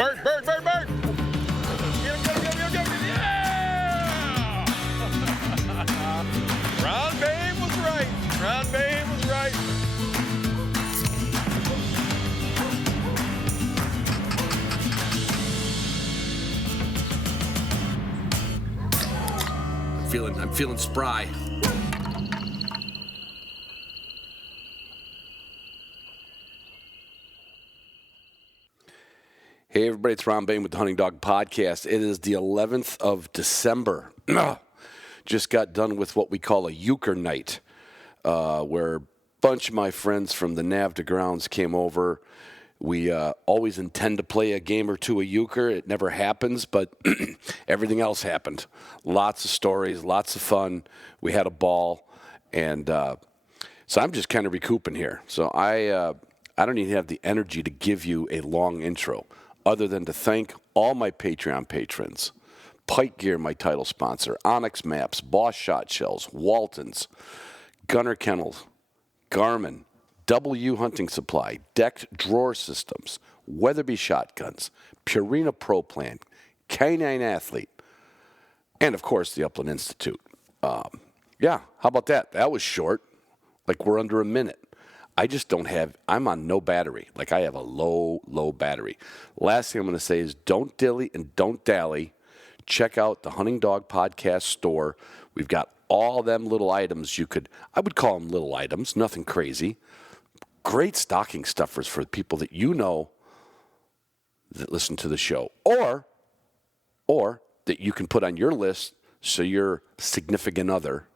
Bird, bird, bird, bird. Get him, get him, get him, get him, get him. Yeah! Ron Bain was right. Ron Bain was right. I'm feeling spry. Hey everybody, it's Ron Bain with the Hunting Dog Podcast. It is the 11th of December. Just got done with what we call a euchre night, where a bunch of my friends from the NAVDA grounds came over. We always intend to play a game or two of euchre. It never happens, but everything else happened. Lots of stories, lots of fun. We had a ball, and so I'm just kind of recouping here. So I don't even have the energy to give you a long intro, other than to thank all my Patreon patrons. Pike Gear, my title sponsor, Onyx Maps, Boss Shot Shells, Waltons, Gunner Kennels, Garmin, W Hunting Supply, Decked Drawer Systems, Weatherby Shotguns, Purina Pro Plan, Canine Athlete, and, of course, the Upland Institute. Yeah, how about that? That was short. Like, we're under a minute. I just don't have, I'm on no battery. Like, I have a low battery. Last thing I'm going to say is don't dilly and don't dally. Check out the Hunting Dog Podcast store. We've got all them little items I would call them little items, nothing crazy. Great stocking stuffers for people that you know that listen to the show. Or that you can put on your list so your significant other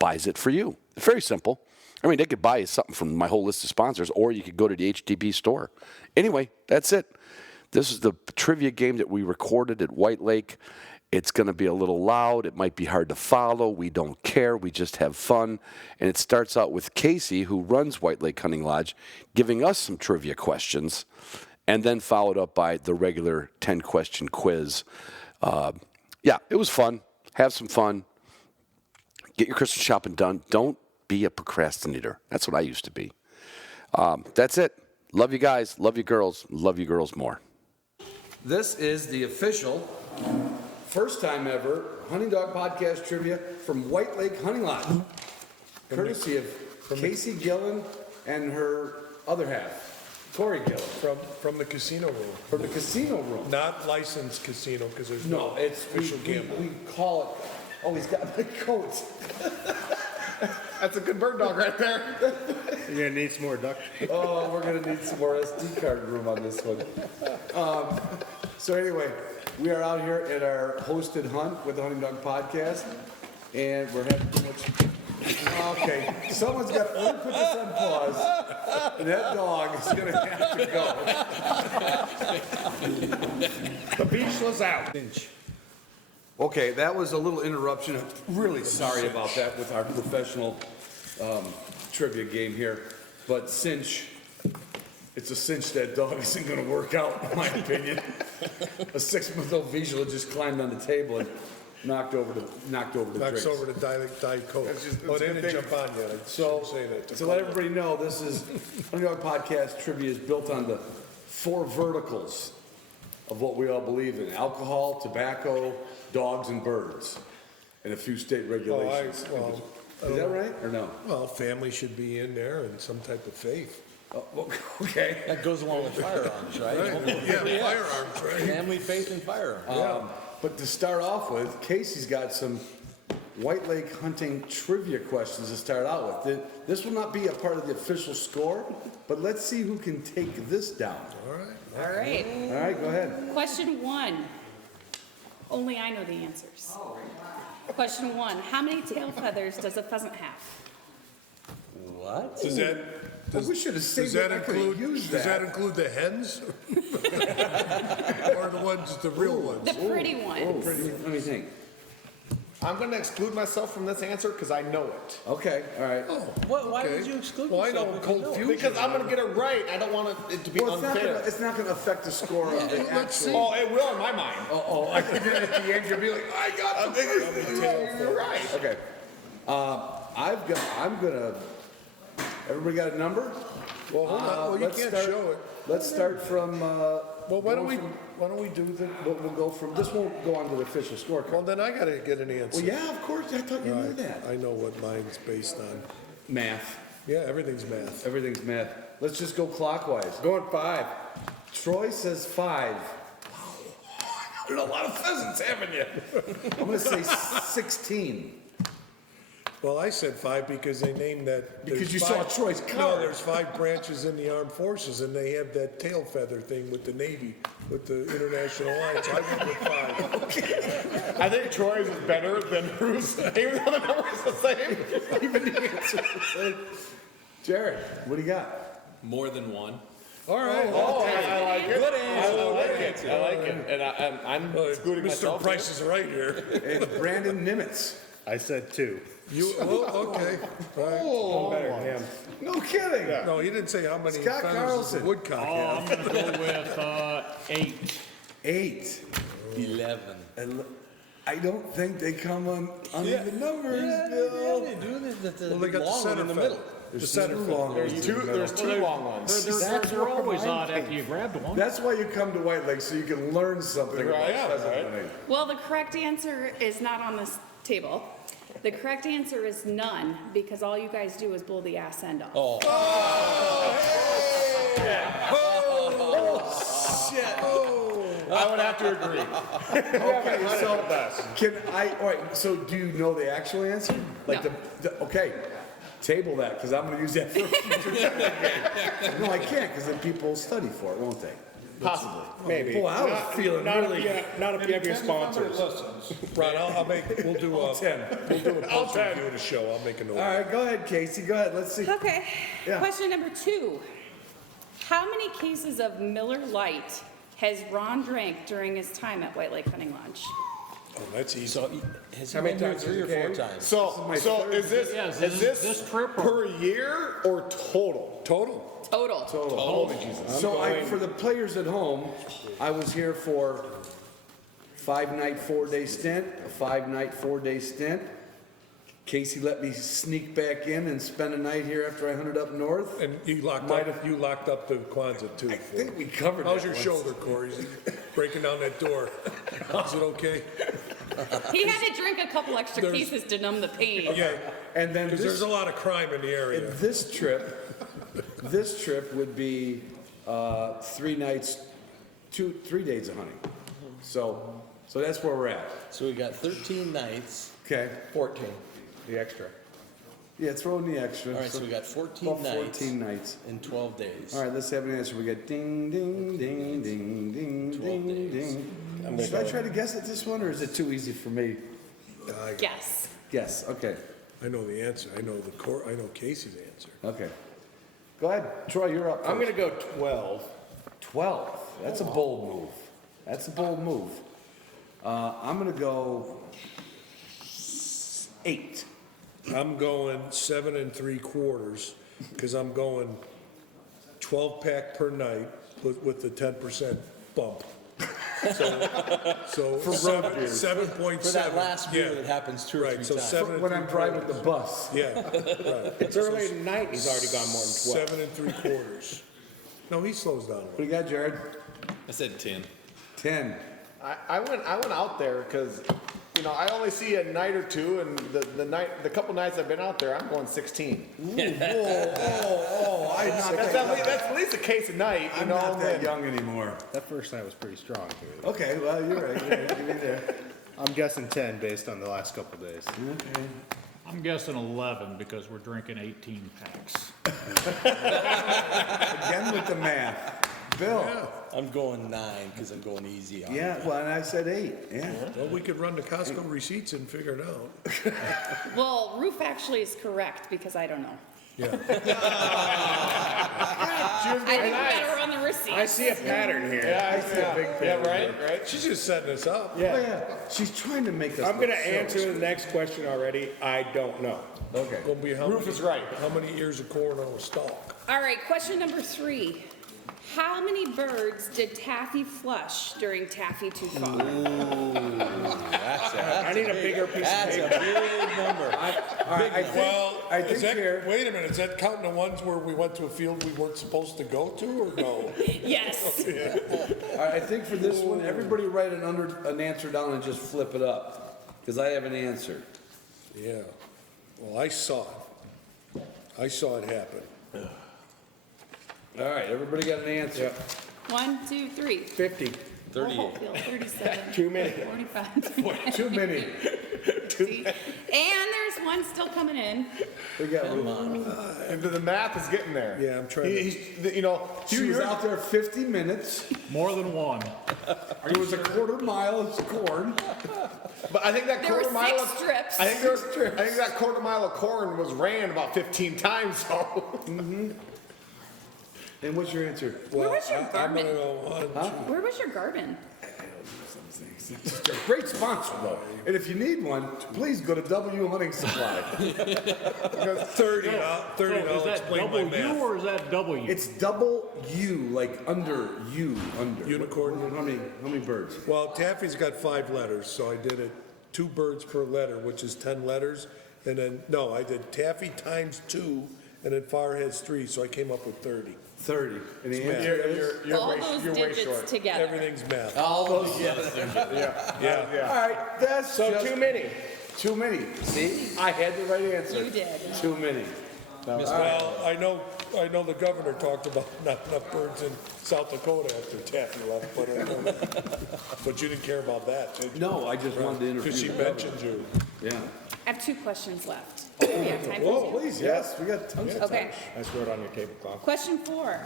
buys it for you. It's very simple. I mean, they could buy something from my whole list of sponsors, or you could go to the HDP store. Anyway, that's it. This is the trivia game that we recorded at White Lake. It's going to be a little loud. It might be hard to follow. We don't care. We just have fun. And it starts out with Casey, who runs White Lake Hunting Lodge, giving us some trivia questions, and then followed up by the regular 10-question quiz. Yeah, it was fun. Have some fun. Get your Christmas shopping done. Don't be a procrastinator. That's what I used to be. That's it. Love you guys. Love you girls. Love you girls more. This is the official first time ever Hunting Dog Podcast trivia from White Lake Hunting Lodge, courtesy of Casey Gillen and her other half, Corey Gillen. From the casino room. From the casino room. Not licensed casino, because there's No, it's official gambling. We call it. Oh, he's got my coat. That's a good bird dog right there. You're gonna need some more duct tape. Oh, we're gonna need some more SD card room on this one. So anyway, we are out here at our hosted hunt with the Hunting Dog Podcast, and we're having too much. Okay, someone's got to put this on pause, and that dog is gonna have to go. The beach was out. Okay, that was a little interruption. I'm really sorry about that with our professional trivia game here. But it's a cinch that dog isn't going to work out, in my opinion. A 6-month-old Visual just climbed on the table and knocked over the Knocks drinks. over the Diet Coke. That's They didn't jump on yet. I So, shouldn't say that. to let everybody know, this is Hunting Dog Podcast Trivia is built on the 4 verticals of what we all believe in: alcohol, tobacco, dogs, and birds, and a few state regulations. Is that right or no? Well, family should be in there and some type of faith. Oh, okay. That goes along with firearms, right? Yeah, firearms, right? Family, faith, and firearms. But to start off with, Casey's got some White Lake hunting trivia questions to start out with. This will not be a part of the official score, but let's see who can take this down. All right. All right. All right, go ahead. Question 1. Only I know the answers. Question 1. How many tail feathers does a pheasant have? What? Does that We should have saved it. I could have used does that that. include the hens? Or the real ones? The pretty ones. Let me think. I'm going to exclude myself from this answer because I know it. Okay, all right. Why would you exclude Well, I yourself know if you Cold know it? Fusion. Because I'm going to get it right. I don't want it to be Well, unfair. it's not going to affect the score of the actual. Oh, it will in my mind. Oh, I think at the end you'll be like, I got the You're right. Okay. I'm gonna. Everybody got a number? Well, hold on, well, you let's can't start- show it. Let's start from, Well, why don't we do the, we'll go from, this won't go on to the official well, scorecard. then I gotta get an answer. Well, yeah, of course, I thought you knew Right, that. I know what mine's based on. Math, Yeah, everything's math. everything's math. Let's just go clockwise. Going 5. Troy says 5. There's a lot of pheasants, haven't you? I'm gonna say 16. Well, I said 5 because they named that. Because there's you saw five- Troy's No, card. there's 5 branches in the armed forces, and they have that tail feather thing with the Navy, with the International Alliance. I went with 5. I think Troy's is better than Bruce, even though the number's the same. Even the answer is the same. Jared, what do you got? More than one. All right. Oh, I like it. Good I answer. like it. I like it. And I'm excluding Mr. myself. Price is right here. And Brandon Nimitz. I said 2. You, oh, okay. All right. I'm better than him. No kidding. No, you didn't say how many Scott feathers does Carlson. the woodcock have. I'm gonna go with 8. 8. 11. And I don't think they come on uneven numbers, Bill. they do. Well, they got the long one center in the feather. middle. The center two feather. long ones. There's two long ones. They're always odd after you grabbed one. That's why you come to White Lake, so you can learn something about Right, yeah, pheasant right. hunting. Well, the correct answer is not on this table. The correct answer is none, because all you guys do is blow the ass end off. Oh. I would have to agree. Okay, so can I, all right, so do you know the actual answer? Like No. okay, table that, because I'm gonna use that for a future tournament game. No, I can't, because then people will study for it, won't they? Possibly. Maybe. Boy, I was feeling Not really. not if you have your sponsors. Ron, I'll make, we'll do a 10. We'll do a post-review of the show. I'll make a note. All right, go ahead, Casey, go ahead, let's see. Okay. Yeah. Question number 2. How many cases of Miller Lite has Ron drank during his time at White Lake Hunting Lodge? Oh, that's easy. So has he How many been here times 3 or has he 4 came? times? So is this Yeah, is this trip or- per year or total? Total. Total. Holy Jesus. So for the players at home, I was here for 5-night, 4-day stint, a 5-night, 4-day stint. Casey let me sneak back in and spend a night here after I hunted up north. And you locked Might up, you locked up the Kwanzaa too. I think we covered How's that your once. shoulder, Corey? Is he breaking down that door? Is it okay? He had to drink a couple extra There's- cases to numb the pain. Yeah, And then because there's a lot of crime in the area. this trip would be 3 nights, 3 days of hunting. So that's where we're at. So we got 13 nights. Okay. 14, the extra. Yeah, throw in the extra. All right, so we got 14 about nights 14 nights. in 12 days. All right, let's have an answer. We got ding, ding, ding, ding, ding, 12 ding, days. ding. Should I try to guess at this one, or is it too easy for me? Yes. Guess. Okay. I know the answer. I know Casey's answer. Okay. Go ahead, Troy. You're up. I'm first. gonna go 12. 12. That's a bold move. That's a bold move. I'm gonna go 8. I'm going 7 3/4 because I'm going 12-pack per night with the 10% bump. So For seven, road beers. 7.7. For that last beer yeah. that happens 2 or 3 Right, so times. 7 When I'm driving the bus. Yeah, right. It's early at night, he's already gone more than 12. 7 3/4. No, he slows down. What do you got, Jared? I said 10. 10. I went out there because, I only see a night or two, and the couple nights I've been out there, I'm going 16. I'm not That's at least a case a night, I'm not that young anymore. That first night was pretty strong, too. Okay, well, you're right. Give me there. I'm guessing 10 based on the last couple days. Okay. I'm guessing 11 because we're drinking 18 packs. Again with the math. Bill. I'm going 9 because I'm going easy on Yeah, well, and I said 8. Yeah. Well, we could run the Costco receipts and figure it out. Well, Roof actually is correct because I don't know. Yeah. I think we gotta run the receipts. I see a pattern here. Yeah, I see a big Yeah, right. She's just setting us up. Oh, yeah. She's trying to make us. I'm gonna look silly. answer the next question already. I don't know. Okay. Gonna be how Roof many, is right. How many ears of corn on a stalk? All right, question number 3. How many birds did Taffy flush during Taffy Too Far? I need a bigger piece of That's a paper. big number. All right, I I is think that, here, wait a minute, is that counting the ones where we went to a field we weren't supposed to go to, or no? Yes. all right, I think for this one, everybody write an answer down and just flip it up, because I have an answer. Yeah. Well, I saw it. I saw it happen. All right, everybody got an answer. 1, 2, 3. 50. 38. Hopefield, 37. Too many. 45. Too many. 50. And there's one still coming in. We got And the math is getting there. Yeah, I'm trying to- He's, you know, She was out there 50 minutes. More than one. There was a quarter mile of corn. but I think that There were quarter mile 6 of strips. I think that quarter mile of corn was ran about 15 times. So And what's your answer? Where was your I'm gonna Garmin? go on. Where was your Garmin? It's a great sponsor, though. And if you need one, please go to W Hunting Supply. 30, So and I'll is that explain my double U math. or is that W? It's double U, like under U, under. Unicorn. How many birds? Well, Taffy's got 5 letters, so I did it 2 birds per letter, which is 10 letters. And then, no, I did Taffy times 2, and then Far has 3, so I came up with 30. 30. And the math. answer is? All those digits together. Everything's math. All those. Yeah. All right, that's So just too many. too many. See, I had the right answer. You did. Too many. Well, I know the governor talked about not enough birds in South Dakota after Taffy left, but you didn't care about that, did you? No, I just wanted to interview. Because she the governor. mentioned you. Yeah. I have 2 questions left. Do we have time Whoa, for 2? please, yes, we got tons of time. Okay. I just wrote on your tablecloth. Question 4.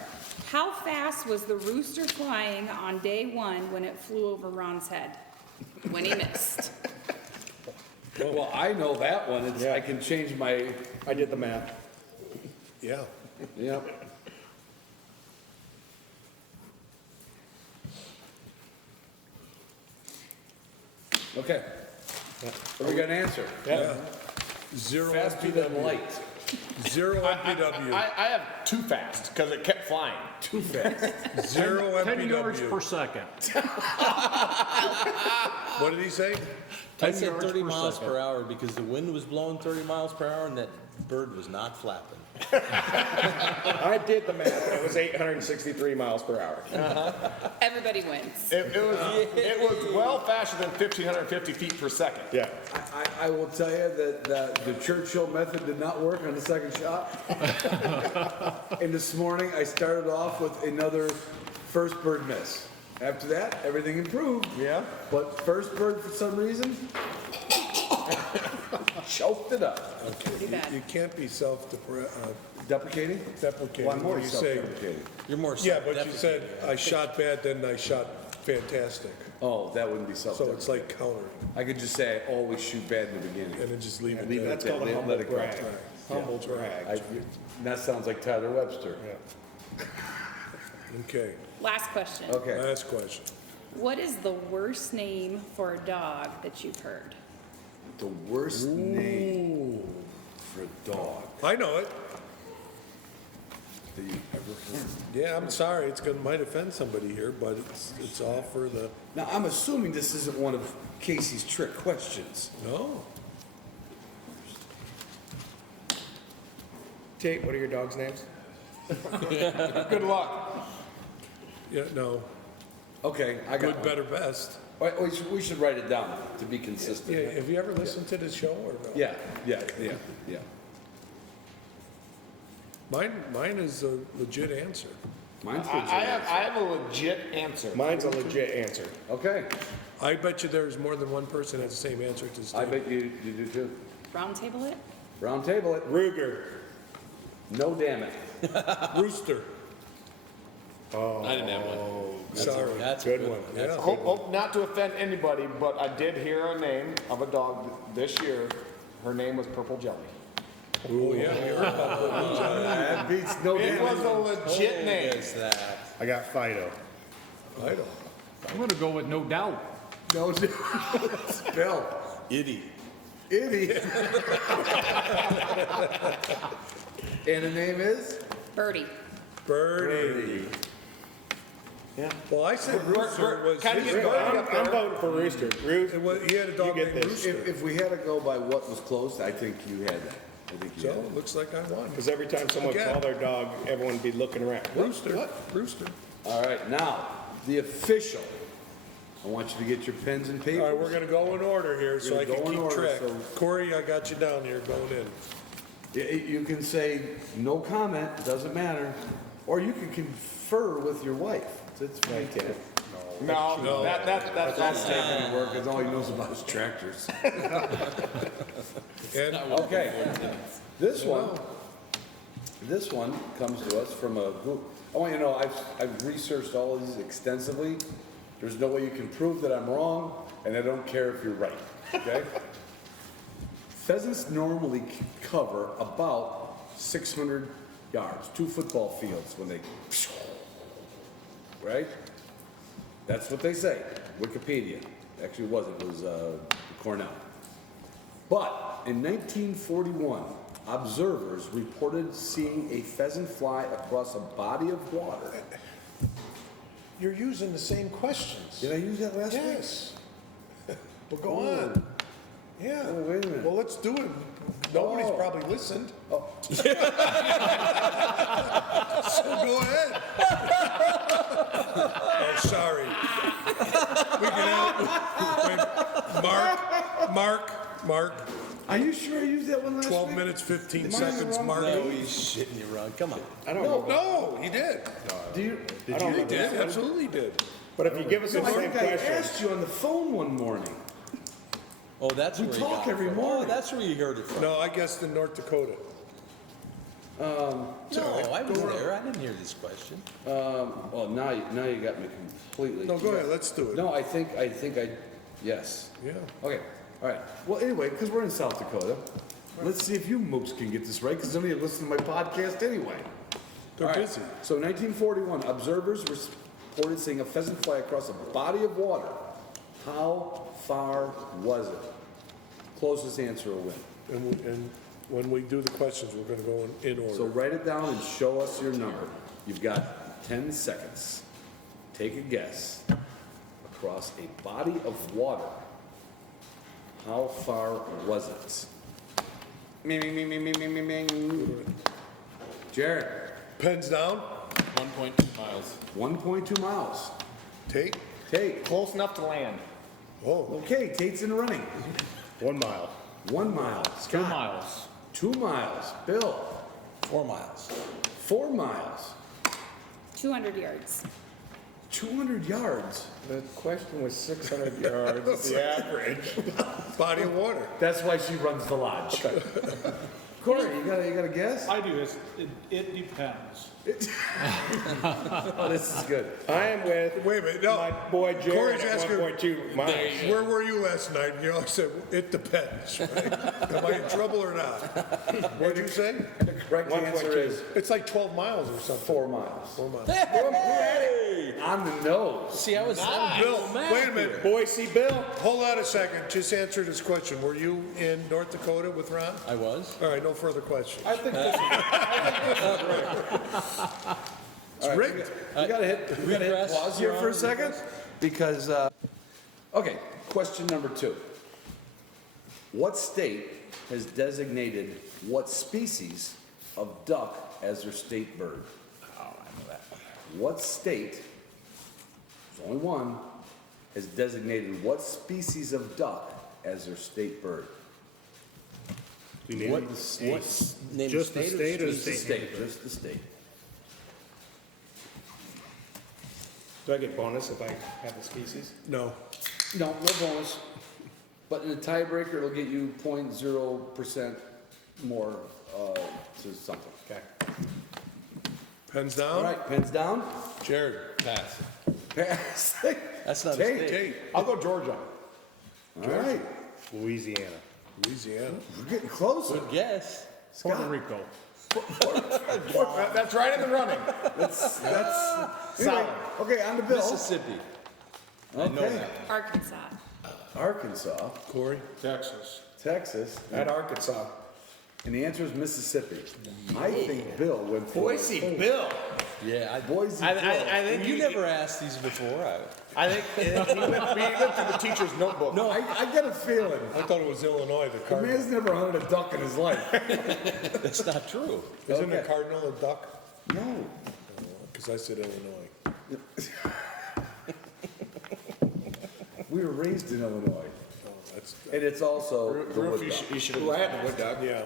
How fast was the rooster flying on day 1 when it flew over Ron's head? When he missed. Well, I know that one. It's, I can change my, I did the math. Yeah. yep. Okay. So we got an answer. Yeah. 0 Faster than MPW. light. 0 MPW. I have too fast because it kept flying. Too fast. 0 10 yards per MPW. second. What did he say? I said yards 30 per miles second. per hour because the wind was blowing 30 miles per hour and that bird was not flapping. I did the math. It was 863 miles per hour. Everybody wins. It was well faster than 1,550 feet per second. Yeah. I will tell you that the Churchill method did not work on the second shot. And this morning, I started off with another first bird miss. After that, everything improved. Yeah. But first bird, for some reason, choked it up. Pretty bad. You can't be Deprecating? deprecating Well, I'm more when you say, self-deprecating. You're more yeah, but you said, self-deprecating. I shot bad, then I shot fantastic. Oh, that wouldn't be So self-deprecating. it's like counter, I could just say I always shoot bad in the beginning. and then just leave it Leave it there. at That's that. called a Let humble it go. brag. Humble brag. That sounds like Tyler Webster. Okay, Last question. Okay. last question. What is the worst name for a dog that you've heard? The worst name for a dog I know it. that you've ever heard. Yeah, I'm sorry, might offend somebody here, but it's all for the, Now, I'm assuming this isn't one of Casey's trick questions. no. Tate, what are your dogs' names? Good luck. Yeah, no. Okay, I got Good, one. better, best. Wait, we should write it down to be consistent. Yeah, have you ever listened to this show or no? Yeah. Mine is a legit answer. Mine's I legit. have a legit answer. Mine's a legit answer. Okay, I bet you there's more than one person has the same answer to Steve. I bet you do too. Round table it? Round table it. Ruger. No, damn it. Rooster. I didn't have one. Sorry. That's Good good one. Yeah. Hope not to offend anybody, but I did hear a name of a dog this year. Her name was Purple Jelly. Oh, yeah, we heard about that. That beats no It damn was it. a legit name. Is that? I got Fido. I don't. I'm gonna go with no doubt. No, Spell. Itty. Idiot. And the name is? Birdie. Birdie. Yeah. Well, I said Rooster was. Kinda his get dog. going. I'm voting for Rooster. It was, he had a dog You get named this. Rooster. If we had to go by what was close, I think you had that. I think you So, had it. it looks like I won. Because every time someone Again. called their dog, everyone would be looking around. Rooster, Rooster. All right, now, the official. I want you to get your pens and papers. All right, we're gonna go in order here so We're I gonna can go in keep order, track. so- Corey, I got you down here going in. You can say no comment, doesn't matter, or you can confer with your wife. It's fantastic. No, that's Statement work, because all he knows about is tractors. And, Okay, this one comes to us from a group. I want you to know, I've researched all of these extensively. There's no way you can prove that I'm wrong, and I don't care if you're right, okay? Pheasants normally cover about 600 yards, 2 football fields when they, right? That's what they say, Wikipedia. Actually, it wasn't, it was Cornell. But in 1941, observers reported seeing a pheasant fly across a body of water. you're using the same questions. Did I use that last week? Yes. Well, go on. Yeah. Oh, wait a minute. Well, let's do it. Nobody's Oh. probably listened. Oh. So go ahead. Oh, sorry. We can have, Mark, Are you sure I used that one last 12 week? minutes, 15 Am I seconds, wrong? Mark. No, he's shitting you wrong. Come on. I don't know. No, he did. Do you? I don't He know. did, absolutely did. But if you give us the I same think I question, asked you on the phone one morning. Oh, that's We where you talk got it every from. morning. Oh, that's where you heard it from. No, I guessed in North Dakota. No, I was there. I didn't hear this question. Well, now you got me completely. No, go ahead, let's do it. No, I think yes. Yeah. Okay, all right. Well, anyway, because we're in South Dakota, let's see if you mooks can get this right, because nobody listens to my podcast anyway. They're All right, busy. So 1941, observers reported seeing a pheasant fly across a body of water. How far was it? Closest answer will win. And when we do the questions, we're gonna go in order. So write it down and show us your number. You've got 10 seconds. Take a guess. Across a body of water, how far was it? Jared, Pens down, 1.2 miles. 1.2 miles. Tate. Tate. close enough to land. Oh, Okay, Tate's in the running. 1 mile. 1 mile. 2 Scott. miles. 2 miles. Bill. 4 miles. 4 miles. 200 yards. 200 yards. The question was 600 yards, the average. body of water. That's why she runs the lodge. Corey, you got a guess? I do, it depends. Oh, this is good. I am with Wait a minute, no. my boy Jared Corey's at asking- 1.2 miles. Where were you last night? You know, I said, it depends, right? Am I in trouble or not? What'd you say? The correct answer 1.2. is It's like 12 miles or something. 4 miles. 4 miles. Hey! On the nose. See, I was Bill, wait a minute. Boise Bill. Hold on a second. Just answer this question. Were you in North Dakota with Ron? I was. All right, no further questions. I think this It's rigged. We gotta hit Regress, pause here Your for a Honor, second, because, okay, question number 2. What state has designated what species of duck as their state bird? Oh, I know that. What state, there's only one, has designated what species of duck as their state bird? What name Just the state or the Just the state? state, just the state. Do I get bonus if I have the species? No. No, no bonus. But in a tiebreaker, it'll get you 0.0% more to something. Okay. Pens All down? right, pens down. Jared. Pass. Pass. That's not a Tate. state. Tate. I'll go Georgia. All right, Louisiana. Louisiana. we're getting closer. Good guess. Puerto Rico. That's right in the running. That's anyway, Solid. okay, on to Bill. Mississippi. I know Okay, that. Arkansas. Arkansas, Corey. Texas. Texas, At Arkansas. and the answer is Mississippi. I think Bill went for Boise Bill. Yeah, Boys I and girls. think you never asked these before. I think we went through the teacher's notebook. No, I get a feeling. I thought it was Illinois, the The Cardinal. man's never hunted a duck in his life. That's not true. Isn't the Okay. Cardinal a duck? No. Because I said Illinois. We were raised in Illinois. Oh, that's, And it's also the Roof, wood duck. you should have had the wood duck. yeah.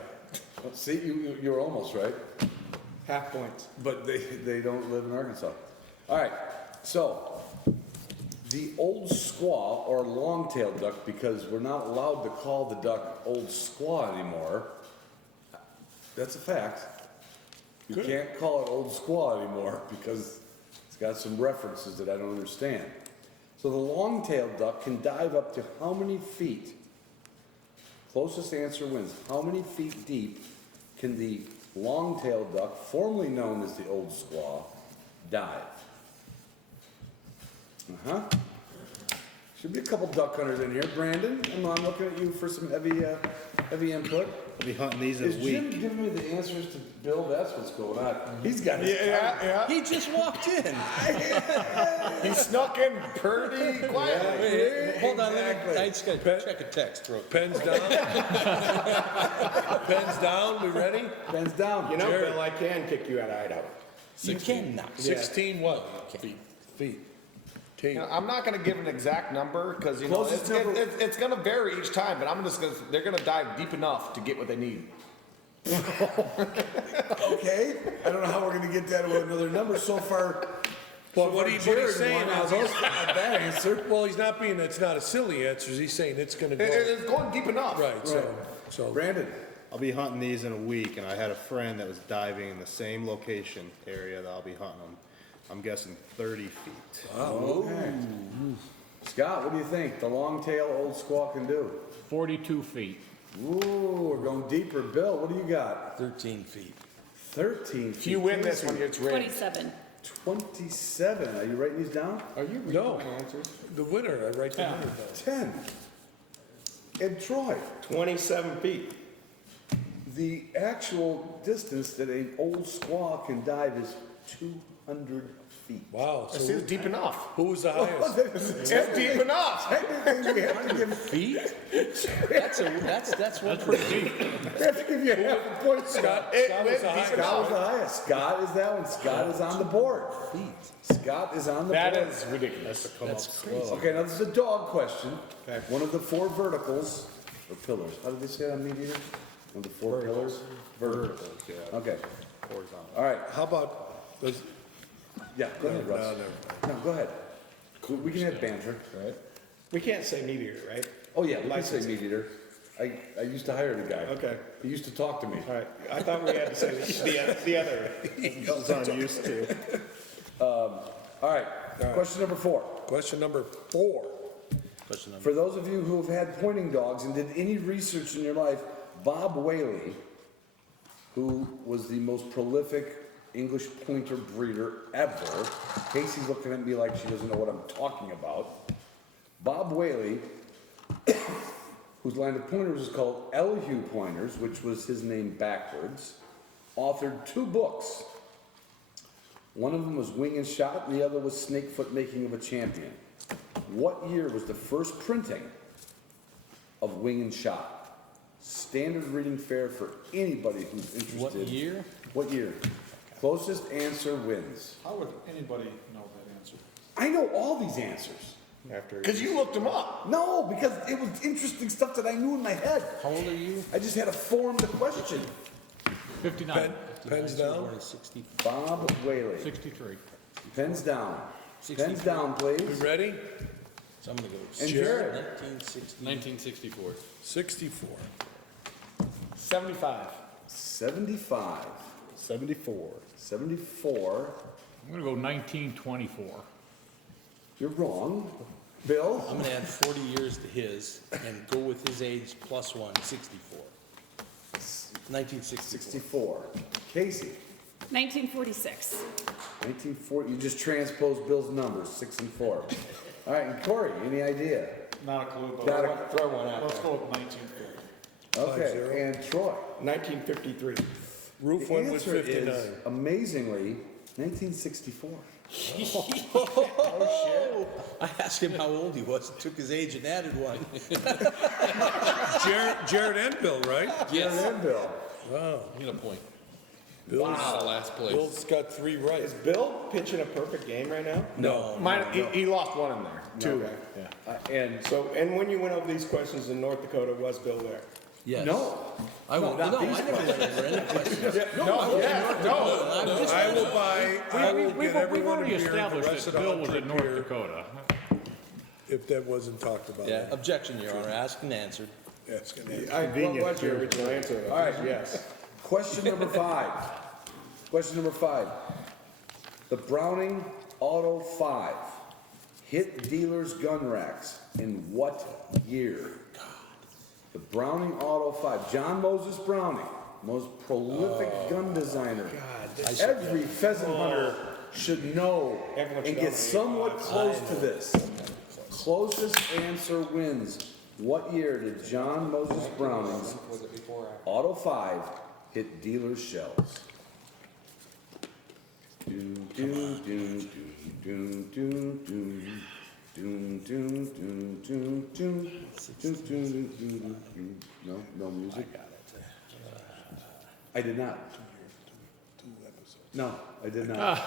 See, you were almost right. Half points. But they don't live in Arkansas. All right, so the old squaw or long-tailed duck, because we're not allowed to call the duck old squaw anymore. That's a fact. You can't call it old squaw anymore because it's got some references that I don't understand. So the long-tailed duck can dive up to how many feet? Closest answer wins. How many feet deep can the long-tailed duck, formerly known as the old squaw, dive? Should be a couple duck hunters in here. Brandon, I'm looking at you for some heavy input. I'll be hunting these in Is a Jim week. giving me the answers to Bill? That's what's going on. He's got his Yeah. He just walked in. He snuck in pretty quietly. Wait, hold on, Exactly. I just gotta check a text real quick. Pens down. Pens down, we ready? Pens down. You know, Jared. Bill, I can kick you out of Idaho. You cannot. 16 what? Feet. You know, I'm not going to give an exact number because you know Closest number- it's going to vary each time. But I'm just going to they're going to dive deep enough to get what they need. Okay. I don't know how we're going to get that to another number. So far, Well, what he's saying is, that answer. well, he's not being, it's not a silly answer. He's saying it's gonna go. It's going deep enough. Right, so. Brandon, I'll be hunting these in a week, and I had a friend that was diving in the same location area that I'll be hunting them. I'm guessing 30 feet. okay. Scott, what do you think? The long tail old squaw can do? 42 feet. Ooh, we're going deeper. Bill, what do you got? 13 feet. 13 feet. If you win this one, it's rigged. 27. 27. Are you writing these down? Are you reading No. my answers? The winner, I write the winner down. 10. And Troy, 27 feet. the actual distance that an old squaw can dive is 200 feet. Wow, It's so deep enough. who was the highest? It's deep enough. Technically, we have to give, Feet? That's one pretty deep. we have to give you half a point, Scott. Scott was the deep highest. Scott was the highest. Scott is that one. Scott is on the board. Scott is on the That board. is ridiculous. That's crazy. Okay, now this is a dog question. One of the four verticals, or pillars, how did they say it on Meat Eater? One of the four pillars? Verticals, yeah. Okay, Horizontal. all right, How about, does, yeah, go ahead, no, Russ. No, go ahead. We can have banter, right? We can't say meteor, right? Oh, yeah, we can say Meat Eater. I used to hire the guy. Okay. He used to talk to me. All right. I thought we had to say the other. As I'm used to. All right, question number 4. question number 4. Question number. For those of you who have had pointing dogs and did any research in your life, Bob Whaley, who was the most prolific English pointer breeder ever, Casey's looking at me like she doesn't know what I'm talking about. Bob Whaley, whose line of pointers is called Elihu Pointers, which was his name backwards, authored 2 books. One of them was Wing and Shot, and the other was Snakefoot Making of a Champion. What year was the first printing of Wing and Shot? Standard reading fare for anybody who's interested. What year? What year? Closest answer wins. How would anybody know that answer? I know all these answers. Because you looked them up. No, because it was interesting stuff that I knew in my head. How old are you? I just had to form the question. 59. Pens down. 60. Bob Whaley. 63. Pens down. 63. Pens down, We please. ready? So I'm gonna go. And Jared. 1960. 1964. 64. 75. 75. 74. 74. I'm gonna go 1924. You're wrong. Bill? I'm gonna add 40 years to his and go with his age plus 1, 64. 1964. 64. Casey? 1946. 1940. You just transposed Bill's numbers, 6 and 4. All right, and Corey, any idea? Not a clue, but Got it. Throw one out let's there. go with 1950. Okay, 5-0. and Troy? 1953. Roof The went with answer 59. is, amazingly, 1964. I asked him how old he was, took his age and added one. Jared and Bill, right? Jared and Bill. Wow. You get a point. Bill's, Last place. Bill's got 3 right. Is Bill pitching a perfect game right now? No. Mine, he lost one in there. Two. Okay. And when you went over these questions in North Dakota, was Bill there? Yes. No. I won't, not no, these I never went over any questions. I will buy, I will We've get everyone a already beer, the established rest of that the Bill was in 100 North beer, Dakota. if that wasn't talked about. Yeah, objection, Your Honor, asked and answered. That's gonna be. What was your original answer? All right. Yes. Question number 5. Question number 5. The Browning Auto 5 hit dealers' gun racks in what year? The Browning Auto 5. John Moses Browning, most prolific gun designer. Every pheasant hunter should know Everyone and should get know. somewhat close to this. Closest answer wins. What year did John Moses Browning's Auto 5 hit dealers' shelves? Doom, doom, doom, doom, doom, doom. Doom, doom, doom, doom, doom, doom, doom, doom, doom. No music? I did not. No, I did not.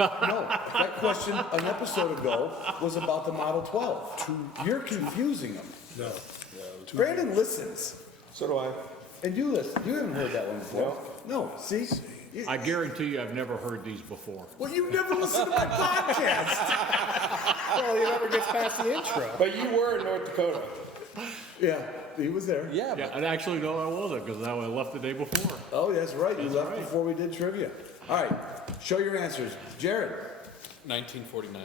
No, that question an episode ago was about the Model 12. You're confusing them. No. Brandon listens, So do I. and you listen. You haven't heard that one before. No, see? I guarantee you I've never heard these before. Well, you never listened to my podcast. Well, he never gets past the intro. But you were in North Dakota. Yeah, he was there. Yeah, Yeah, but and actually, no, I wasn't, because I left the day before. Oh, that's right. You left before we did trivia. All right, show your answers. Jared. 1949.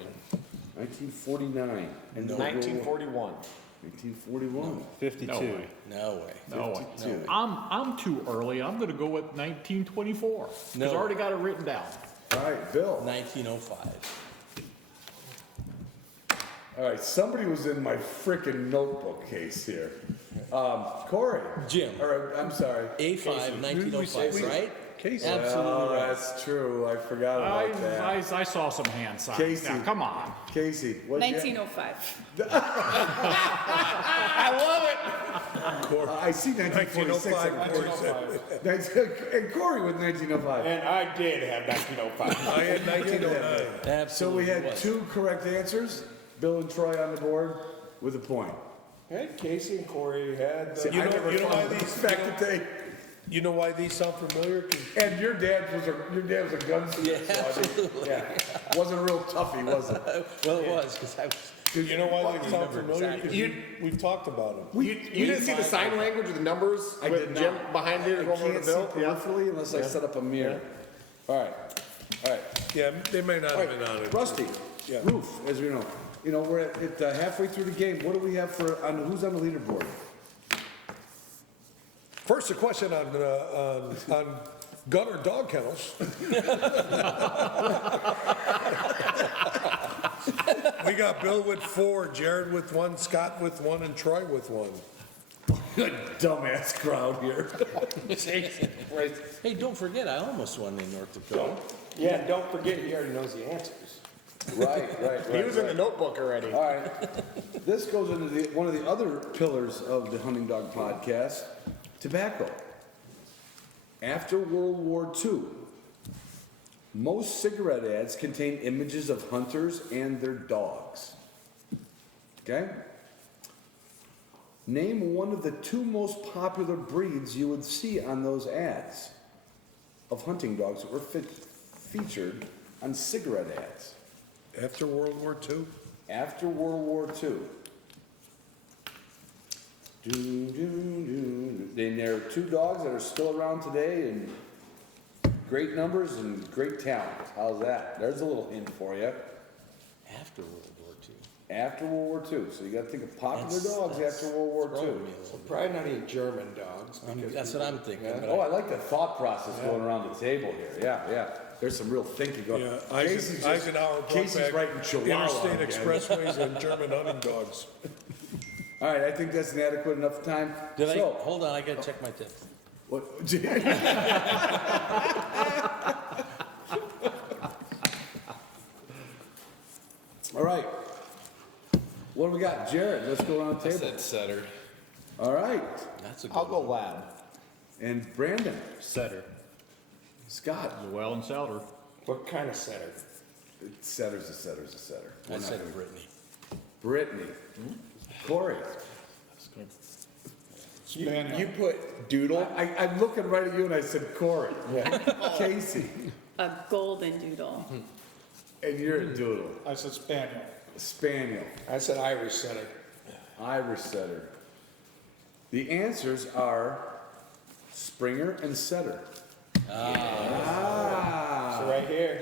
1949. And 1941. 1941. 52. No way. no way. No way. 52. I'm too early. I'm gonna go with 1924. Because No. I already got it written down. All right, Bill. 1905. All right, somebody was in my frickin' notebook case here. Corey. Jim. Or, I'm sorry. A5, 1905, right? Casey. Absolutely Oh, right. that's true. I forgot about that. I saw some hand signs. Casey. Now, come on. Casey, what? 1905. I see 1946. 1905, Corey said. And Corey with 1905. And I did have 1905. I had 1909. So Absolutely we had was. 2 correct answers. Bill and Troy on the board with a point. Hey, Casey and Corey had the. You know why The these, fact that they you know why these sound familiar? 'Cause and your dad was a gunsmith. Yeah, so I mean, absolutely. yeah, wasn't a real toughie, was it? Well, it was, because I was. you know why they sound remember familiar? 'Cause exactly. we've talked about them. You didn't see the sign language with the numbers I with did Jim not. behind it I going over can't the see bill? Yeah. peripherally unless I set up a mirror. All right, all right. Yeah, they may not All have been on right, it. Rusty, Yeah. Roof, as we know. You know, we're at halfway through the game. What do we have for, who's on the leaderboard? First, a question on gun or dog kennels. We got Bill with 4, Jared with 1, Scott with 1, and Troy with 1. Dumbass crowd here. Hey, don't forget, I almost won in North Dakota. Yeah, and don't forget, he already knows the answers. Right. He was in the notebook already. All right. This goes into one of the other pillars of the Hunting Dog podcast, tobacco. After World War II, most cigarette ads contain images of hunters and their dogs. Okay? Name one of the 2 most popular breeds you would see on those ads of hunting dogs that were featured on cigarette ads. After World War II? After World War II. Then there are 2 dogs that are still around today in great numbers and great talent. How's that? There's a little hint for you. After World War II. After World War II. So you got to think of popular dogs That's after World War throwing II. me a little bit. Probably not any German dogs. That's what I'm thinking. but Oh, I like the thought process going around the table here. Yeah. There's some real thinking going on. Yeah, Eisenhower brought Casey's back writing Chihuahua interstate again. expressways and German hunting dogs. All right, I think that's an adequate enough time. Did I? So, Hold on, I gotta check my tips. What? All right. What do we got? Jared, let's go around the I table. said setter. All right. That's a good I'll go one. lab. And Brandon, Setter. Scott. Well and Souter. What kind of setter? Setter's a setter's a setter. I said Brittany. Brittany. Corey. You put doodle? I'm looking right at you and I said Corey. Casey. A golden doodle. And you're a doodle. I said spaniel. Spaniel. I said Irish setter. Irish setter. The answers are Springer and Setter. So right here.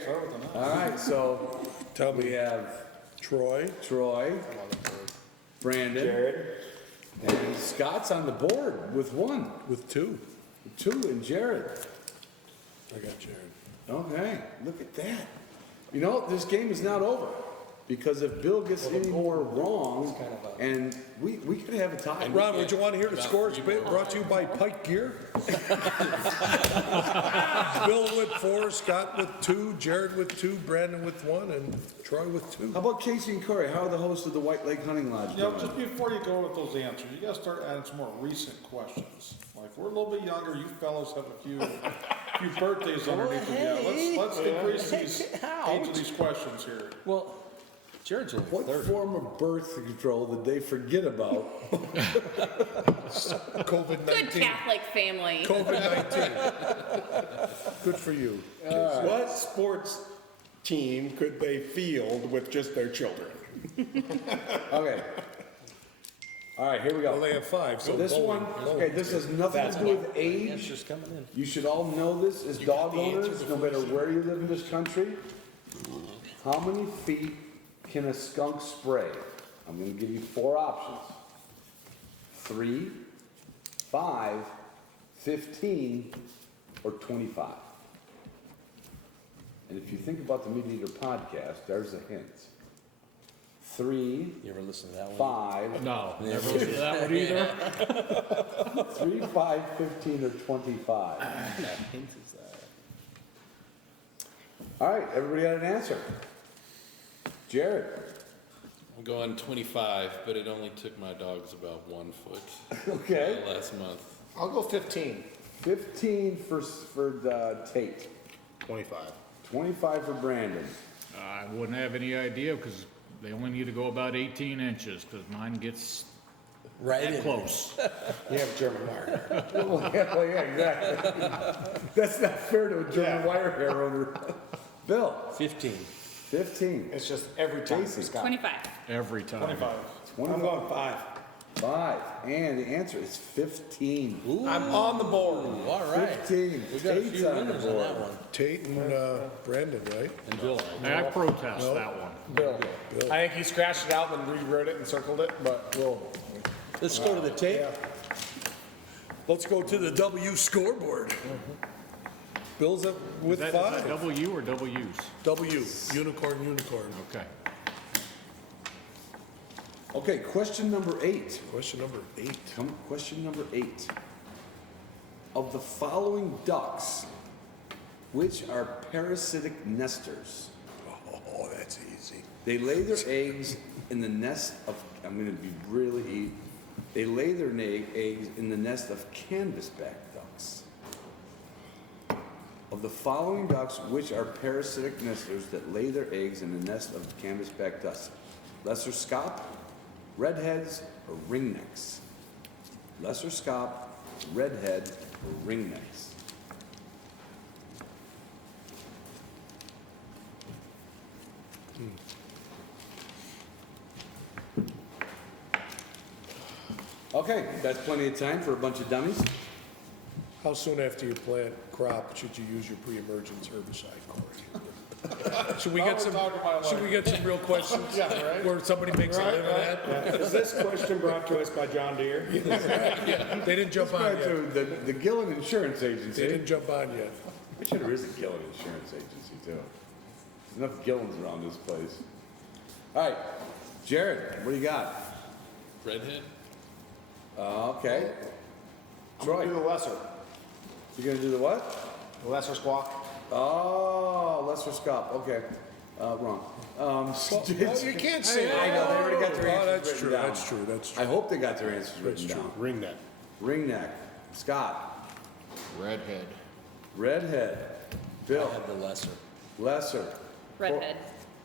All right, so Tell we me, have Troy, Troy, Brandon, Jared. and Scott's on the board with one. with 2. 2 and Jared. I got Jared. Okay, look at that. You know, this game is not over. Because if Bill gets any more wrong, and we could have a tie. Ron, would you want to hear the scores brought to you by Pike Gear? Bill with 4, Scott with 2, Jared with 2, Brandon with 1, and Troy with 2. How about Casey and Corey? How are the hosts of the White Lake Hunting Lodge You know, doing? just before you go with those answers, you gotta start adding some more recent questions. Like, we're a little bit younger, you fellas have a few birthdays underneath you. Yeah, let's increase these age of these questions here. Well, Jared's only What 30. form of birth control did they forget about? Good COVID-19. Catholic family. COVID-19. Good for you. What sports team could they field with just their children? Okay. All right, here we Well, go. they have 5, so This bowling. one, okay, this has nothing to do with age. Answers coming in. You should all know this as dog owners, no matter where you live in this country. How many feet can a skunk spray? I'm gonna give you 4 options. 3, 5, 15, or 25. And if you think about the Meat Eater podcast, there's a hint. 3, You ever listen to that one? 5, No, never listened to that one either. 3, 5, 15, or 25. That hint is that. All right, everybody got an answer? Jared. I'm going 25, but it only took my dogs about 1 foot Okay. last month. I'll go 15. 15 for Tate. 25. 25 for Brandon. I wouldn't have any idea because they only need to go about 18 inches because mine gets Right that in. close. You have German wire. Well, yeah, exactly. That's not fair to a German wire hair owner. Bill. 15. 15. It's just every time, Casey. Scott. 25. Every time. 25. 25. I'm going 5. 5. And the answer is 15. I'm on the board. All right. 15. We got a Tate's few on the winners on board. that one. Tate and Brandon, right? And Bill. Hey, I protest that one. Bill. I think he scratched it out and then rewrote it and circled it, but we'll. Let's go to the tape. Let's go to the W scoreboard. Bill's up with Is that 5. W or W's? W, unicorn. Okay. Okay, question number 8. Question number 8. Question number 8. Of the following ducks, which are parasitic nesters? Oh, that's easy. They lay their eggs in the nest of, I'm going to be really, they lay their eggs in the nest of canvasback ducks. Of the following ducks, which are parasitic nesters that lay their eggs in the nest of canvasback ducks? Lesser scop, redheads, or ringnecks? Lesser scop, redhead, or ringnecks? Okay, that's plenty of time for a bunch of dummies. How soon after you plant crop should you use your pre-emergence herbicide, Corey? Should we get some real questions? Yeah, right. Where somebody makes a living at? Is this question brought to us by John Deere? Yeah, they didn't jump on Back yet. to the Gillen Insurance They Agency. didn't jump on yet. I'm sure there is a Gillen Insurance Agency too. There's enough Gillens around this place. All right, Jared, what do you got? Redhead. Okay. Troy, Do the lesser. you're gonna do the what? The lesser squawk. Oh, lesser scop. Okay, wrong. Well, you can't say that. I know, they already got their Oh, answers that's true, written down. that's true, that's true. I hope they got their answers written down. Ring neck. Ring neck. Scott. Redhead. Redhead. I Bill. have the lesser. Lesser. Redhead.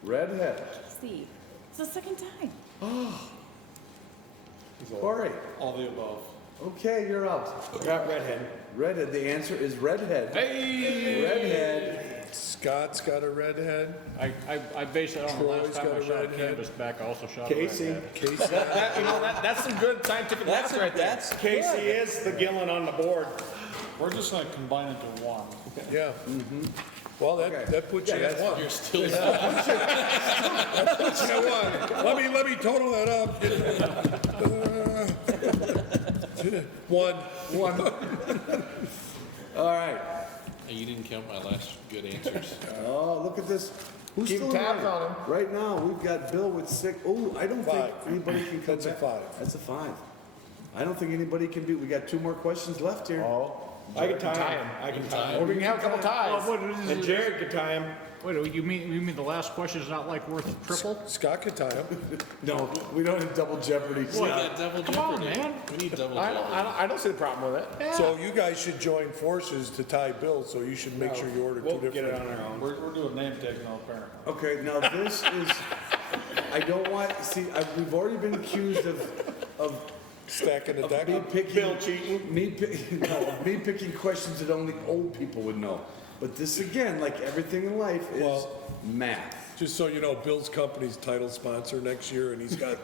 Redhead. See, it's the second time. Corey. All the above. Okay, you're out. Got redhead. Redhead. The answer is redhead. Hey! Redhead. Scott's got a redhead. I base it on the Troy's last time got I a shot a redhead. canvas back, I also shot a Casey. redhead. Casey, That's some good scientific math right there. That's Casey is the Gillen on the board. We're just gonna combine into one. yeah. Well, that puts you at one. You're still, Puts you at one. Let me total that up. One. All right. you didn't count my last good answers. Oh, look at this. Who's Keep still tabs alive? on him. Right now, we've got Bill with 6. Oh, I don't think Five. anybody can come That's a back. 5. That's a 5. I don't think anybody can beat. We got 2 more questions left here. I can tie him. I can tie Or him. we can have a couple ties. And Jared can tie him. Wait, you mean the last question is not like worth triple? Scott can tie him. No, we don't have double jeopardy. We got double Come on, jeopardy. man. We need double I jeopardy. don't see the problem with it. So you guys should join forces to tie Bill, so you should make sure you order 2 We'll different. get it on our own. We're doing name tags now, apparently. Okay, now this is, I don't want, see, we've already been accused of Stacking the deck. me picking. Bill cheating. Me picking questions that only old people would know. But this again, like everything in life, is Well- math. Just so you know, Bill's company's title sponsor next year, and he's got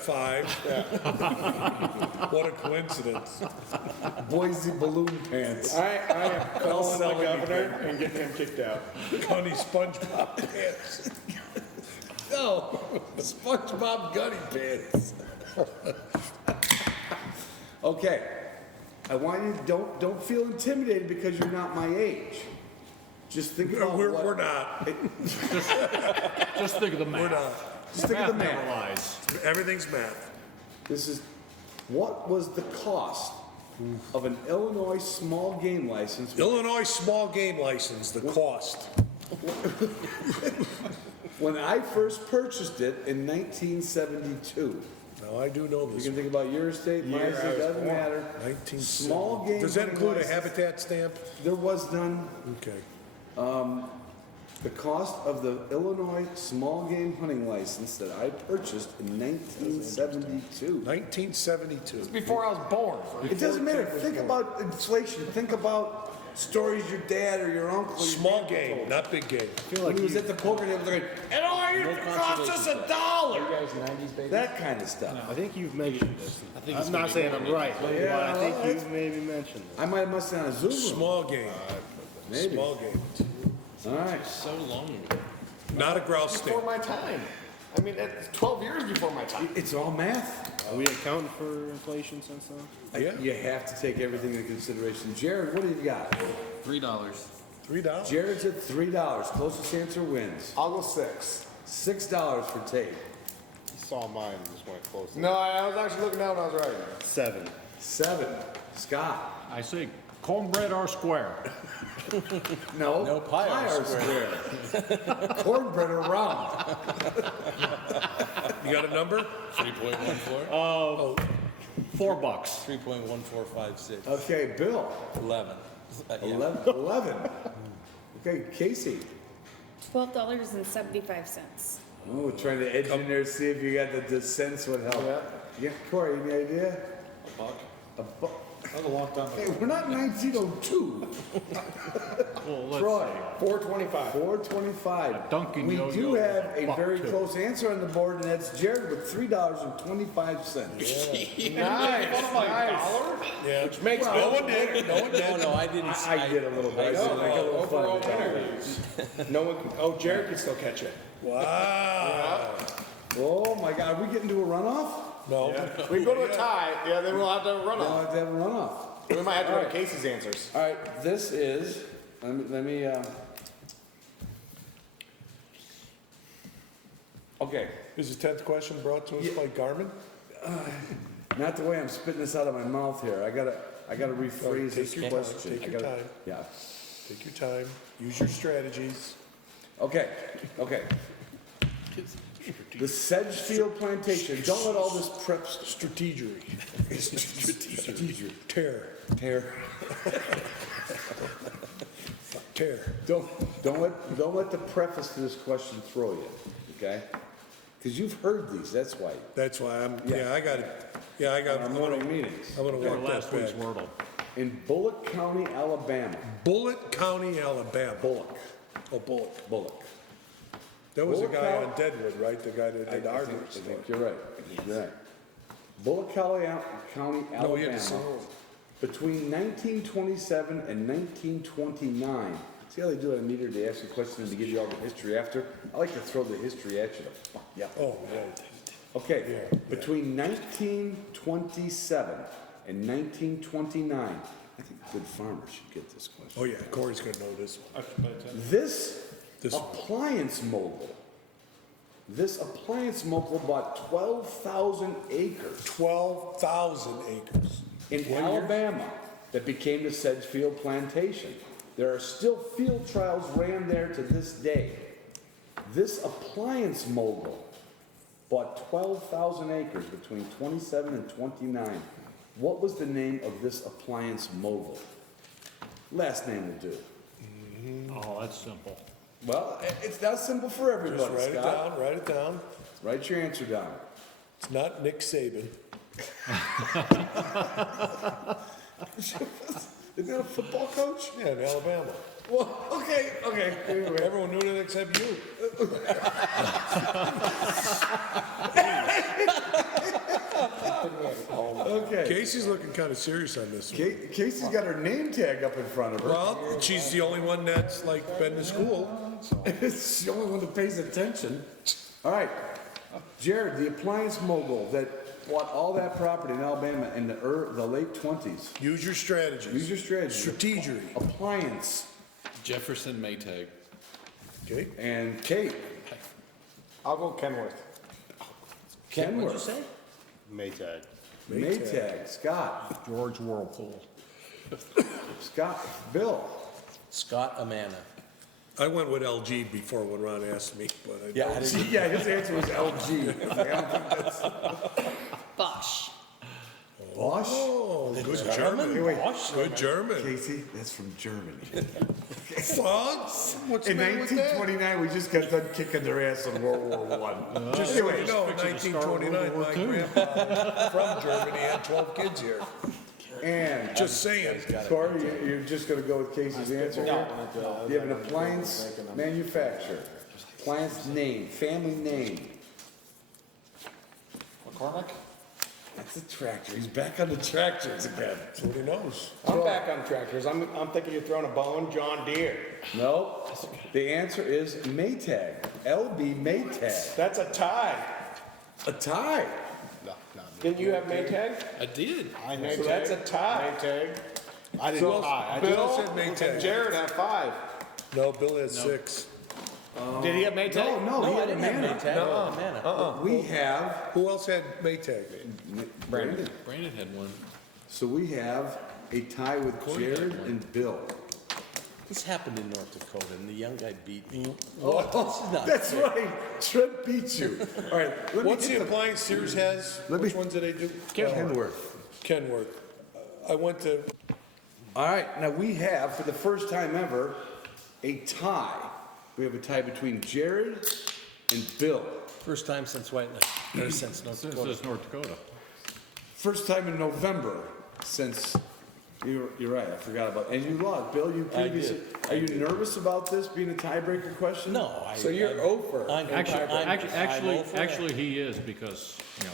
5. What a coincidence. Boise balloon pants. I am calling the selling governor and getting him kicked out. Gunny SpongeBob pants. No, SpongeBob Gunny pants. Okay, I want you, don't feel intimidated because you're not my age. Just think about We're not. Just think of the We're math. not. Just think of the Never math. lies. Everything's math. This is, what was the cost of an Illinois small game license? Illinois small game license, the cost. When I first purchased it in 1972. Now, I do know You this. can think about your state, my Year I state, was doesn't born. matter. 1970. Small game. Does that hunting include a license, habitat stamp? There was none. Okay. The cost of the Illinois small game hunting license that I purchased in 1972. 1972. Before I was born. It doesn't matter. Think about inflation. Think about stories your dad or your uncle. Or your Small grandpa game, told. not big game. When he was at the poker table, they're going, "It only cost us $1." That kind of stuff. I think you've mentioned this. think it's I'm gonna not be saying more I'm than right, but Yeah, I think well, you've maybe mentioned this. I might have must have on a Zoom room. Small game. Maybe. Small game. All right. So long ago. Not a grouse Before stamp. my time. I mean, it's 12 years before my time. It's all math. Are we accounting for inflation since then? Yeah. You have to take everything into consideration. Jared, what do you got? $3. $3. Jared's at $3. Closest answer wins. I'll go 6. $6 for Tate. You saw mine and just went close. No, I was actually looking down and I was right. 7. 7. Scott. I say cornbread or square. No. No, pie or square. Cornbread or round. You got a number? 3.14? $4. 3.1456. Okay, Bill. 11. Yeah. 11. Okay, Casey. $12.75. Oh, trying to edge in there, see if you got the cents would help. Yeah, Corey, any idea? A buck. That was a long time Hey, ago. we're not 1902. Well, let's Troy. see. 425. 425. Dunkin' We Yo-Yo do have a buck very two. close answer on the board, and that's Jared with $3.25. Nice. Nice. Yeah. Makes No one did. No one did. No, I didn't. I did a little bit. I said, I got a little fun Overall with that. winner. No one, oh, Jared can still catch it. Wow. Oh my God, are we getting to a runoff? No. We go to a tie. Yeah, then we'll have to run No, I off. have to have a runoff. We might have to run Casey's answers. All right, this is, let me, okay, Is the 10th question brought to us by Garmin? not the way I'm spitting this out of my mouth here. I gotta rephrase Take this your time, question. take I your gotta- time. Yeah. Take your time. Use your strategies. Okay. The Sedgefield Plantation. Don't let all this prep Strategery. Tear. tear. Tear. Don't let the preface to this question throw you, okay? Because you've heard these, that's why. That's why I got it. Our morning meetings. I'm gonna Or work that last week's back. Wordle. In Bullock County, Alabama. Bullitt County, Alabama. Bullock. Oh, Bullock. Bullock. That was the Bullock guy County- on Deadwood, right? The guy that did I our think store. you're right. You're right. Bullock County, No, he had Alabama. to sell. Between 1927 and 1929. See how they do it on meter? They ask you a question and they give you all the history after. I like to throw the history at you to fuck you up. Oh, man. Okay, between 1927 and 1929, I think good farmers should get this question. Oh, yeah, Corey's gonna know this one. This This one. This appliance mogul bought 12,000 acres 12,000 acres. in Alabama that became the Sedgefield Plantation. There are still field trials ran there to this day. This appliance mogul bought 12,000 acres between 27 and 29. What was the name of this appliance mogul? Last name will do. Oh, that's simple. Well, it's not simple for everybody, Just write it Scott. down, write it down. Write your answer down. It's not Nick Saban. Isn't that a football coach? Yeah, in Alabama. Well, okay. Anyway. Everyone knew that except you. Okay. Casey's looking kind of serious on this one. Casey's got her name tag up in front of her. Well, she's the only one that's like been to school. It's the only one that pays attention. All right, Jared, the appliance mogul that bought all that property in Alabama in the late 20s. Use your strategies. Use your strategy. Strategery. Appliance. Jefferson Maytag. Okay. And Kate. I'll go Kenworth. Kenworth. What'd you say? Maytag. Maytag. Scott. George Whirlpool. Scott. Bill. Scott Amana. I went with LG before when Ron asked me, but I Yeah, I didn't. Yeah, his answer was LG. Bosch. Bosch? Oh, good German. Wait, Good German. Casey, that's from Germany. Fox? What's the In matter with that? 1929, we just got done kicking their ass in World War I. Just so you know, in 1929, my grandpa from Germany had 12 kids here. And Just saying. Corey, you're just gonna go with Casey's answer here? You have an appliance manufacturer, appliance name, family name. McCormick? That's a tractor. He's back on the tractors again. That's what he knows. I'm back on tractors. I'm thinking you're throwing a bone, John Deere. No, the answer is Maytag. LB Maytag. That's a tie. A tie. Didn't you have Maytag? I did. So that's a tie. Maytag. I didn't tie. Bill Bill said Maytag. and Jared have 5. No, Bill has 6. Did he have Maytag? No, No, he I had didn't have Amana. Maytag. Amana. We have Who else had Maytag? Brandon. Brandon had one. So we have a tie with Jared and Bill. This happened in North Dakota, and the young guy beat me. Oh, not that's fair. right. Trent beat you. All right. Let me What's get the appliance Sears has? Which ones do they do? Kenworth. Kenworth. I went to, All right. Now we have, for the first time ever, a tie. We have a tie between Jared and Bill. First time since White Lake, or since North This Dakota. is North Dakota. First time in November since. You're right. I forgot about. And you lost, Bill. You previously. Are you nervous about this being a tiebreaker question? No, I. So you're over. Actually, he is because, you know,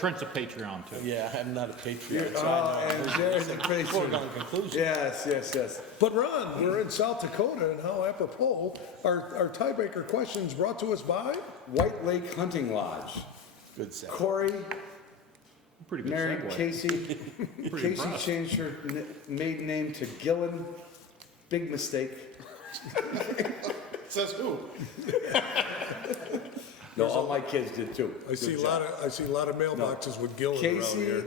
Trent's a Patreon too. Yeah, I'm not a patriot, so I know. And Jared's a patron. Foregone conclusion. Yes. but Ron, we're in South Dakota, and how apropos, our tiebreaker questions brought to us by? White Lake Hunting Lodge. Good set. Corey Pretty good married segue. Casey. Casey impressed. changed her maiden name to Gillen. Big mistake. Says who? No, all my kids did too. I see a lot of mailboxes with Gillen around Casey, here.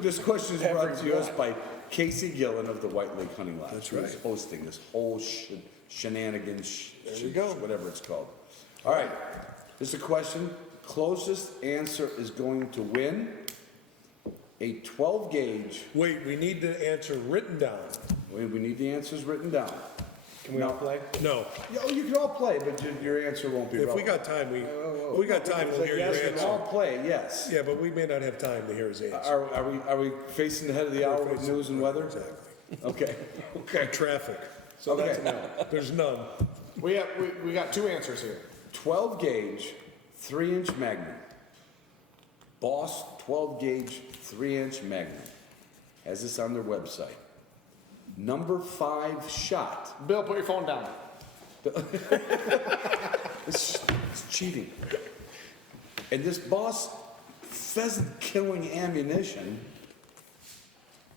this question is brought to us by Casey Gillen of the White Lake Hunting Lodge. That's who is right. hosting this whole shenanigans, There you go. whatever it's called. All right, this is a question. Closest answer is going to win a 12 gauge. Wait, we need the answer written down. We need the answers written down. Can we all play? No, Oh, you can all play, but your answer won't be if we relevant. got time, we got time, we'll hear your Yes, we can all answer. play, yes. Yeah, but we may not have time to hear his answer. Are we facing the head of the hour with news and weather? Exactly. Okay, And traffic. So that's Okay. no. There's none. We got two answers here. 12 gauge, 3-inch Magnum. Boss 12 gauge, 3-inch Magnum. Has this on their website. Number 5 shot. Bill, put your phone down. It's cheating. And this Boss pheasant killing ammunition,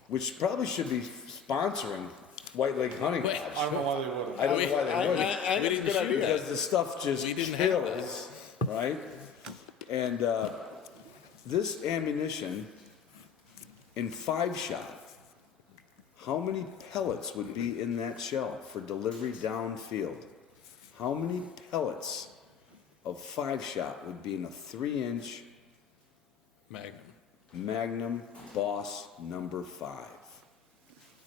which probably should be sponsoring White Lake Hunting Club. I don't know why they wouldn't. I don't know why they wouldn't. I think it's a good idea. Because the stuff just kills, right? And this ammunition in 5 shot, how many pellets would be in that shell for delivery downfield? How many pellets of 5 shot would be in a 3-inch Magnum Boss number 5?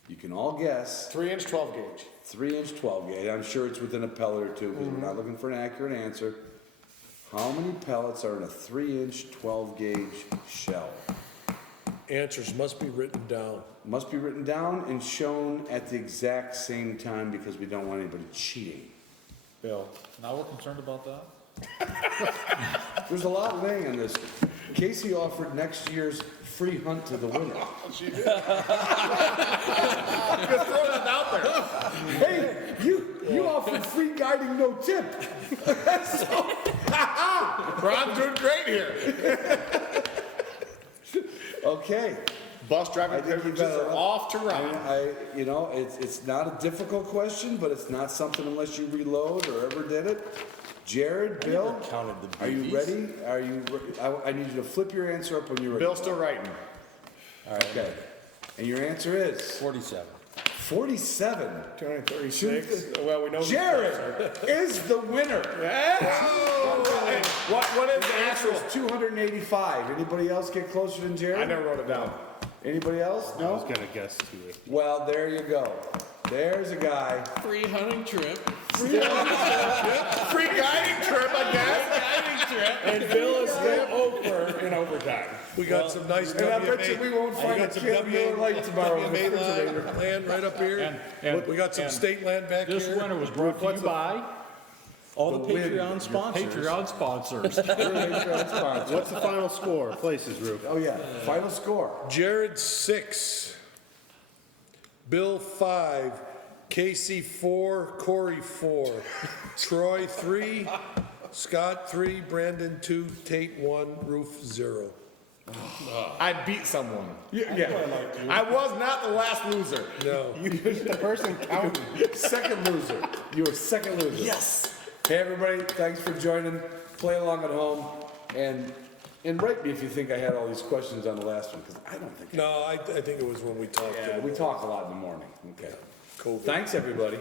You can all guess. 3-inch, 12 gauge. 3-inch 12 gauge. I'm sure it's within a pellet or two because we're not looking for an accurate answer. How many pellets are in a 3-inch 12 gauge shell? Answers must be written down. Must be written down and shown at the exact same time because we don't want anybody cheating. Bill. Now we're concerned about that? There's a lot laying on this. Casey offered next year's free hunt to the winner. She did. Just throw that out there. Hey, you offered free guiding, no tip. Ron's doing great here. Okay. Bus driving I think you privileges better- are off to Ron. You know, it's not a difficult question, but it's not something unless you reload or ever did it. Jared, Bill, counted the are you BBs. ready? Are you? I need you to flip your answer up when you're ready. Bill's still writing. Okay. And your answer is 47. 47. 236. Well, we know. Jared is the winner. What is The the answer actual? is 285. Anybody else get closer than Jared? I never wrote it down. Anybody else? I was No? gonna guess 280. Well, there you go. There's a guy. Free hunting trip. Free guiding trip, I guess. And Bill is the over in overtime. We got some nice And I bet you WMA. we won't find a got some kid Miller Lite tomorrow in the WMA refrigerator. land right up here. And- We got some and state land back This here. winter was brought to you by All the The win. Patreon sponsors. Patreon sponsors. What's the final score? Places, Rube. Oh, yeah. Final score. Jared 6, Bill 5, Casey 4, Corey 4, Troy 3, Scott 3, Brandon 2, Tate 1, Roof 0. I beat someone. Yeah. I was not the last loser. No. The person counting. Second loser. You were second loser. Yes. Hey, everybody. Thanks for joining. Play along at home. And write me if you think I had all these questions on the last one, because I don't think No, I think it was when we talked. we talk a lot in the morning. Okay. COVID. Thanks, everybody.